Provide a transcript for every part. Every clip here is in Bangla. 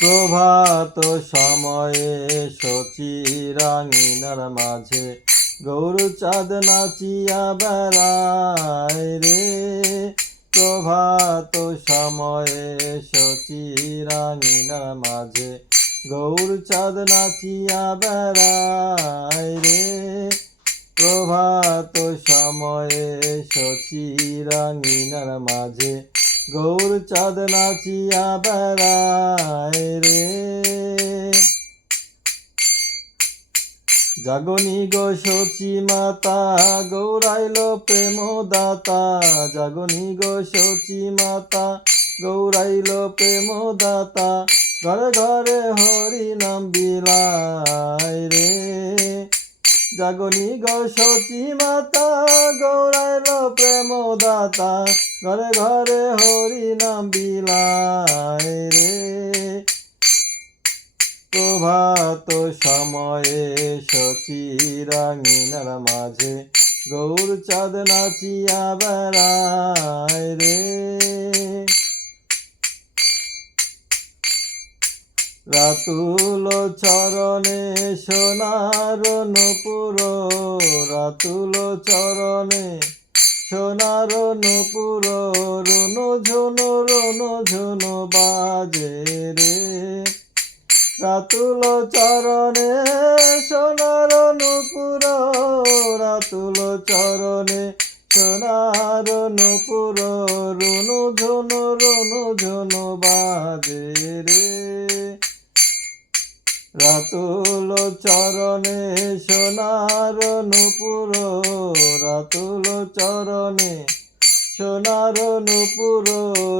প্রভাত সময়ে শচীরাঙিনার মাঝে গৌরচাঁদ নাচিয়া বেড়ায় রে। প্রভাত সময়ে শচীরাঙিনার মাঝে গৌরচাঁদ নাচিয়া বেড়ায় রে। প্রভাত সময়ে শচীরাঙিনার মাঝে গৌরচাঁদ নাচিয়া বেড়ায় রে। জাগনি গো শচী মাতা গৌরাইল প্রেম দাতা। জাগনি গো শচী মাতা গৌরাইল প্রেম দাতা। ঘরে ঘরে হরি নাম বিলায় রে। জাগনি গো শচী মাতা গৌরাইল প্রেম দাতা। ঘরে ঘরে হরি নাম বিলায় রে। প্রভাত সময়ে শচীরাঙিনার মাঝে গৌরচাঁদ নাচিয়া বেড়ায় রে। রাতুল চরণে সোনার নূপুর। রাতুল চরণে সোনার নূপুর। রুনু ঝুনু বাজে রে। রাতুল চরণে সোনার নূপুর। রাতুল চরণে সোনার নূপুর। রুনু ঝুনু বাজে রে। রাতুল চরণে সোনার নূপুর। রাতুল চরণে সোনার নূপুর।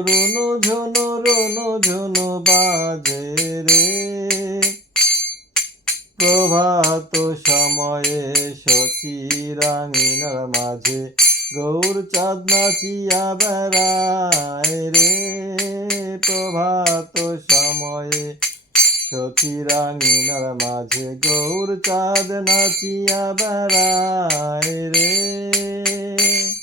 রুনু ঝুনু বাজে রে। প্রভাত সময়ে শচীরাঙিনার মাঝে গৌরচাঁদ নাচিয়া বেড়ায় রে। প্রভাত সময়ে শচীরাঙিনার মাঝে গৌরচাঁদ নাচিয়া বেড়ায় রে।